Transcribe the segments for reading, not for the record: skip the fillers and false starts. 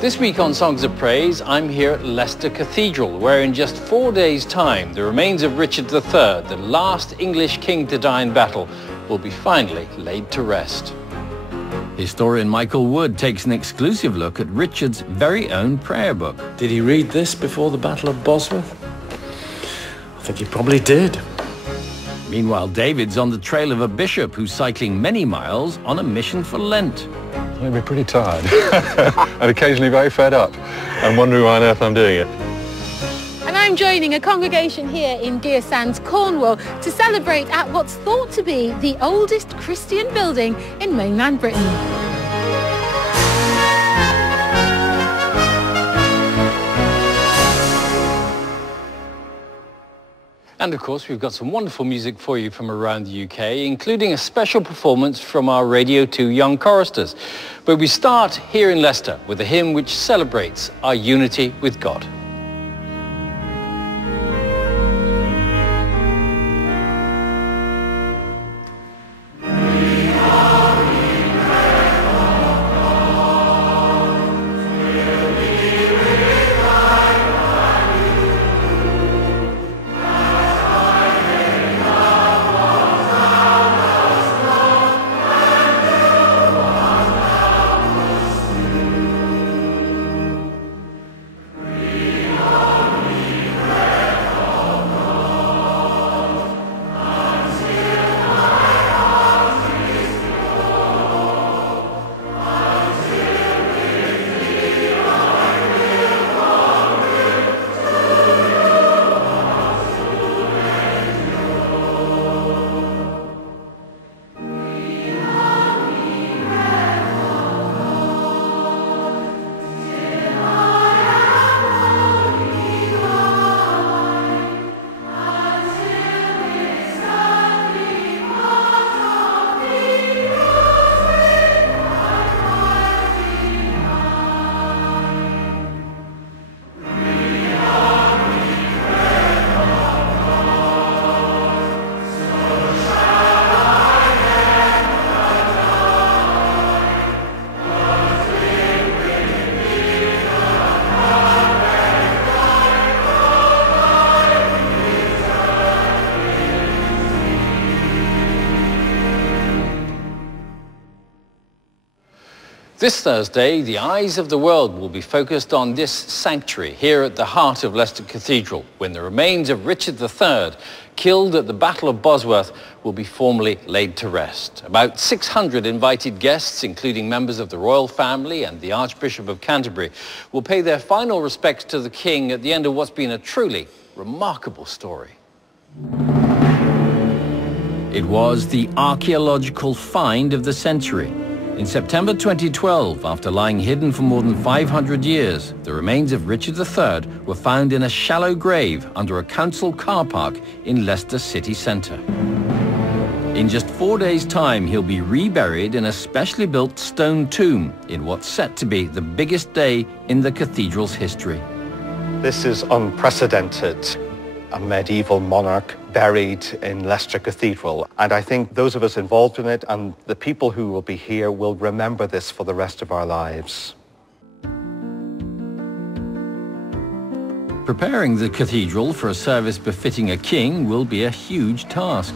This week on Songs of Praise, I'm here at Leicester Cathedral, where in just 4 days' time, the remains of Richard III, the last English king to die in battle, will be finally laid to rest. Historian Michael Wood takes an exclusive look at Richard's very own prayer book. Did he read this before the Battle of Bosworth? I think he probably did. Meanwhile, David's on the trail of a bishop who's cycling many miles on a mission for Lent. I'd be pretty tired and occasionally very fed up and wondering why on earth I'm doing it. And I'm joining a congregation here in Deer Sands, Cornwall, to celebrate at what's thought to be the oldest Christian building in mainland Britain. And of course, we've got some wonderful music for you from around the UK, including a special performance from our Radio 2 young choristers. But we start here in Leicester with a hymn which celebrates our unity with God. This Thursday, the eyes of the world will be focused on this sanctuary here at the heart of Leicester Cathedral, when the remains of Richard III, killed at the Battle of Bosworth, will be formally laid to rest. About 600 invited guests, including members of the royal family and the Archbishop of Canterbury, will pay their final respects to the King at the end of what's been a truly remarkable story. It was the archaeological find of the century. In September 2012, after lying hidden for more than 500 years, the remains of Richard III were found in a shallow grave under a council car park in Leicester city centre. In just 4 days' time, he'll be reburied in a specially built stone tomb in what's set to be the biggest day in the cathedral's history. This is unprecedented. A medieval monarch buried in Leicester Cathedral. And I think those of us involved in it and the people who will be here will remember this for the rest of our lives. Preparing the cathedral for a service befitting a king will be a huge task.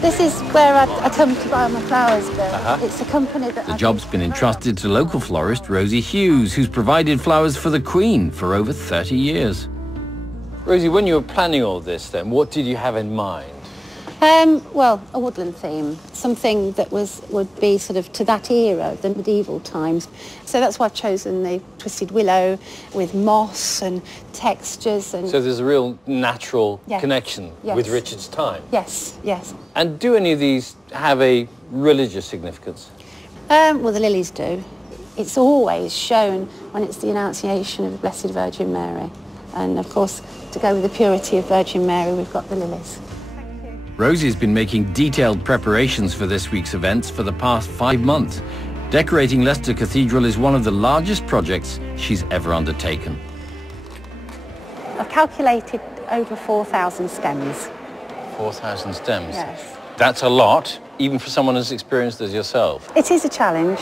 This is where I come to buy my flowers, Bill. It's a company that... The job's been entrusted to local florist Rosie Hughes, who's provided flowers for the Queen for over 30 years. Rosie, when you were planning all this then, what did you have in mind? Well, a woodland theme, something that would be sort of to that era, the medieval times. So that's why I've chosen the twisted willow with moss and textures. And so there's a real natural connection with Richard's time? Yes, yes. And do any of these have a religious significance? Well, the lilies do. It's always shown when it's the Annunciation of the Blessed Virgin Mary. And of course, to go with the purity of Virgin Mary, we've got the lilies. Rosie's been making detailed preparations for this week's events for the past 5 months. Decorating Leicester Cathedral is one of the largest projects she's ever undertaken. I've calculated over 4,000 stems. 4,000 stems? Yes. That's a lot, even for someone as experienced as yourself. It is a challenge.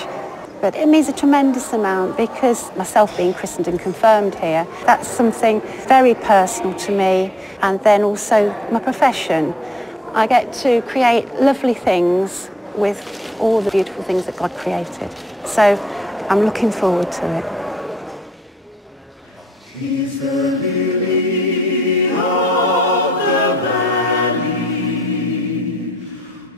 but it means a tremendous amount because myself being christened and confirmed here, that's something very personal to me, and then also my profession. I get to create lovely things with all the beautiful things that God created. So I'm looking forward to it. He's the lily of the valley,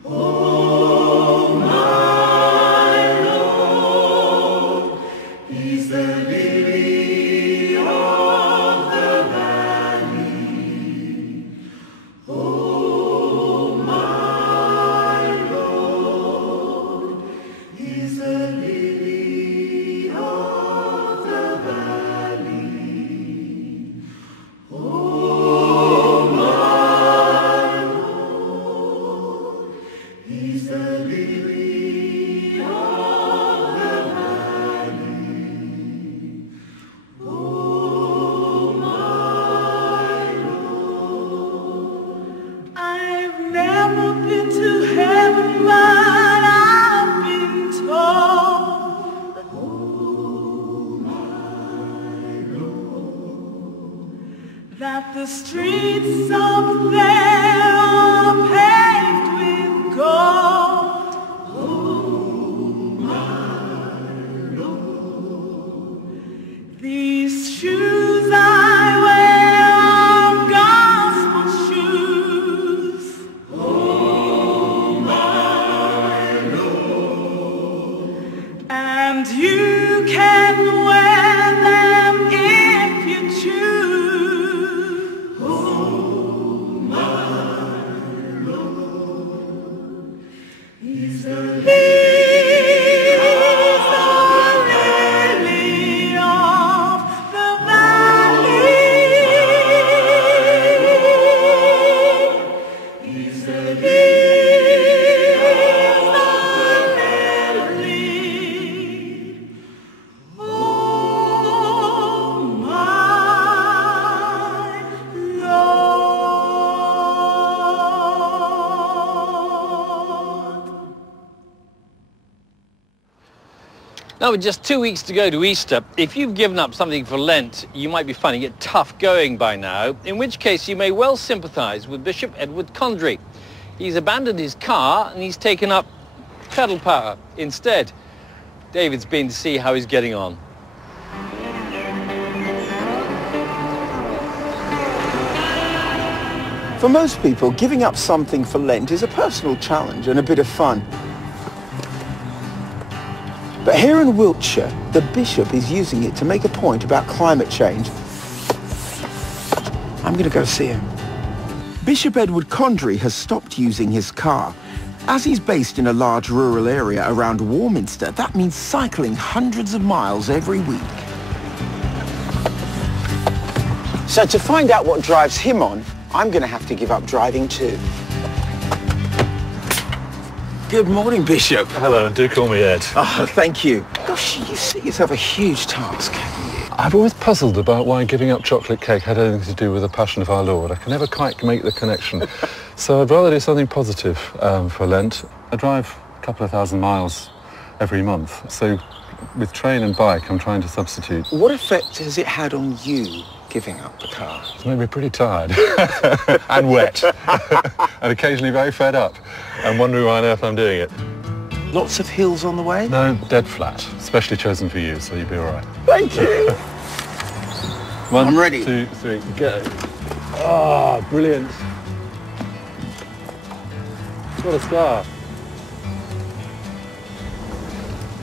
oh my Lord. He's the lily of the valley, oh my Lord. He's the lily of the valley. Oh, my Lord, He's the lily of the valley. Oh, my Lord. I've never been to heaven, but I've been told. Oh, my Lord, that the streets up there are paved with gold. Oh, my Lord, these shoes I wear are gospel shoes. Oh, my Lord, and you can wear them if you choose. Oh, my Lord, He's the lily of the valley. He's the lily oh, my Lord. Now, with just 2 weeks to go to Easter, if you've given up something for Lent, you might be finding it tough going by now, in which case you may well sympathise with Bishop Edward Condry. He's abandoned his car and he's taken up pedal power instead. David's been to see how he's getting on. For most people, giving up something for Lent is a personal challenge and a bit of fun. But here in Wiltshire, the bishop is using it to make a point about climate change. I'm going to go see him. Bishop Edward Condry has stopped using his car. As he's based in a large rural area around Warminster, that means cycling hundreds of miles every week. So to find out what drives him on, I'm going to have to give up driving too. Good morning, Bishop. Hello, and do call me Ed. Oh, thank you. Gosh, you see yourself a huge task. I've always puzzled about why giving up chocolate cake had anything to do with the Passion of our Lord. I can never quite make the connection. So I'd rather do something positive for Lent. I drive a couple of thousand miles every month. So with train and bike, I'm trying to substitute. What effect has it had on you, giving up the car? It's made me pretty tired and wet and occasionally very fed up and wondering why on earth I'm doing it. Lots of hills on the way? No, dead flat. Specially chosen for you, so you'll be all right. Thank you. One, I'm ready. 2, 3, go. Ah, brilliant. What a start.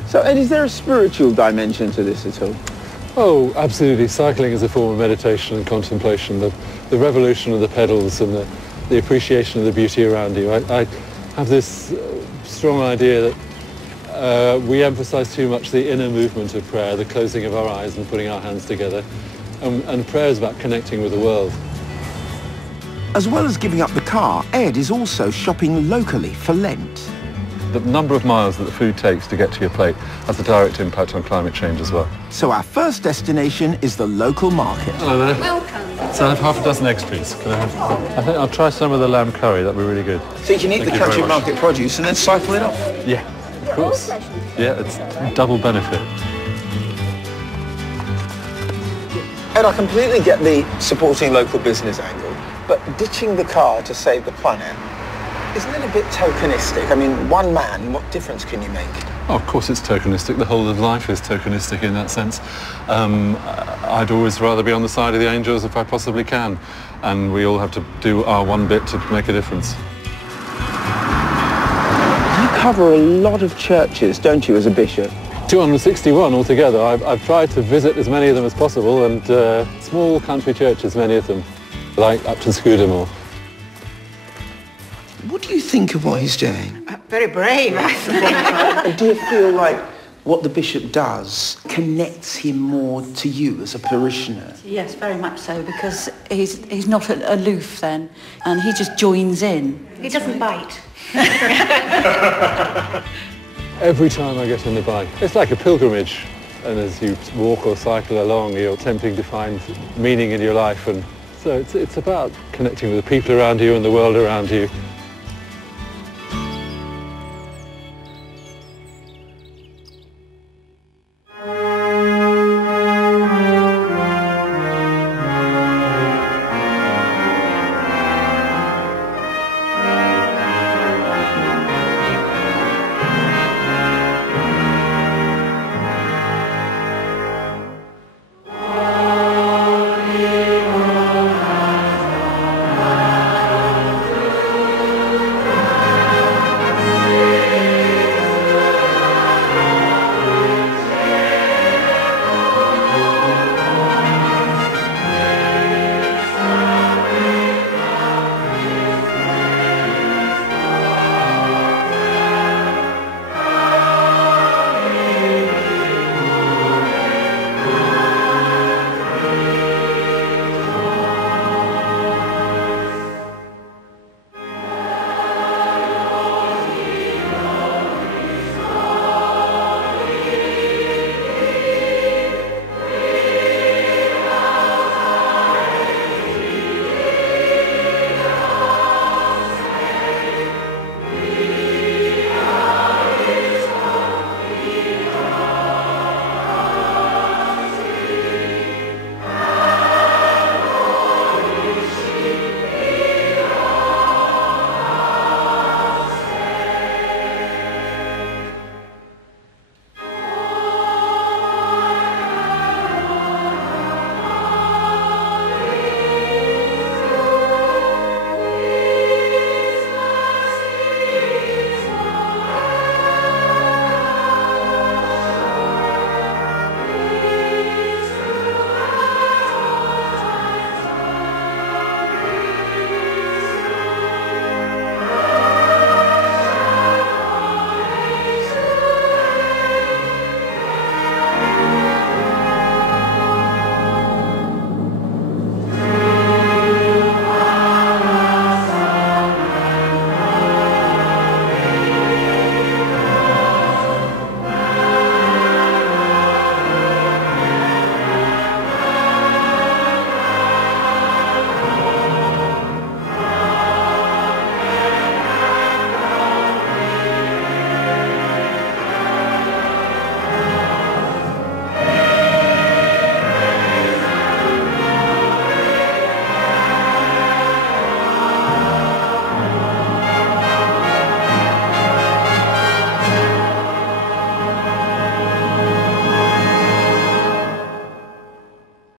So, Ed, is there a spiritual dimension to this at all? Oh, absolutely. Cycling is a form of meditation and contemplation. The revolution of the pedals and the appreciation of the beauty around you. I have this strong idea that we emphasize too much the inner movement of prayer, the closing of our eyes and putting our hands together. And prayer is about connecting with the world. As well as giving up the car, Ed is also shopping locally for Lent. The number of miles that the food takes to get to your plate has a direct impact on climate change as well. So our first destination is the local market. Hello there. Welcome. So I have half a dozen eggs, please. Can I have? I think I'll try some of the lamb curry. That'd be really good. So you can eat the country market produce and then cycle it off? Yeah. Of course. Yeah, it's double benefit. And I completely get the supporting local business angle, but ditching the car to save the planet, isn't it a bit tokenistic? I mean, one man, what difference can you make? Oh, of course it's tokenistic. The whole of life is tokenistic in that sense. I'd always rather be on the side of the angels if I possibly can, and we all have to do our one bit to make a difference. You cover a lot of churches, don't you, as a bishop? 261 altogether. I've tried to visit as many of them as possible, and small country churches, many of them, like Upton Scudamore. What do you think of what he's doing? Very brave, I think. And do you feel like what the bishop does connects him more to you as a parishioner? Yes, very much so, because he's not aloof then, and he just joins in. He doesn't bite. Every time I get on the bike, it's like a pilgrimage, and as you walk or cycle along, you're attempting to find meaning in your life, and so it's about connecting with the people around you and the world around you.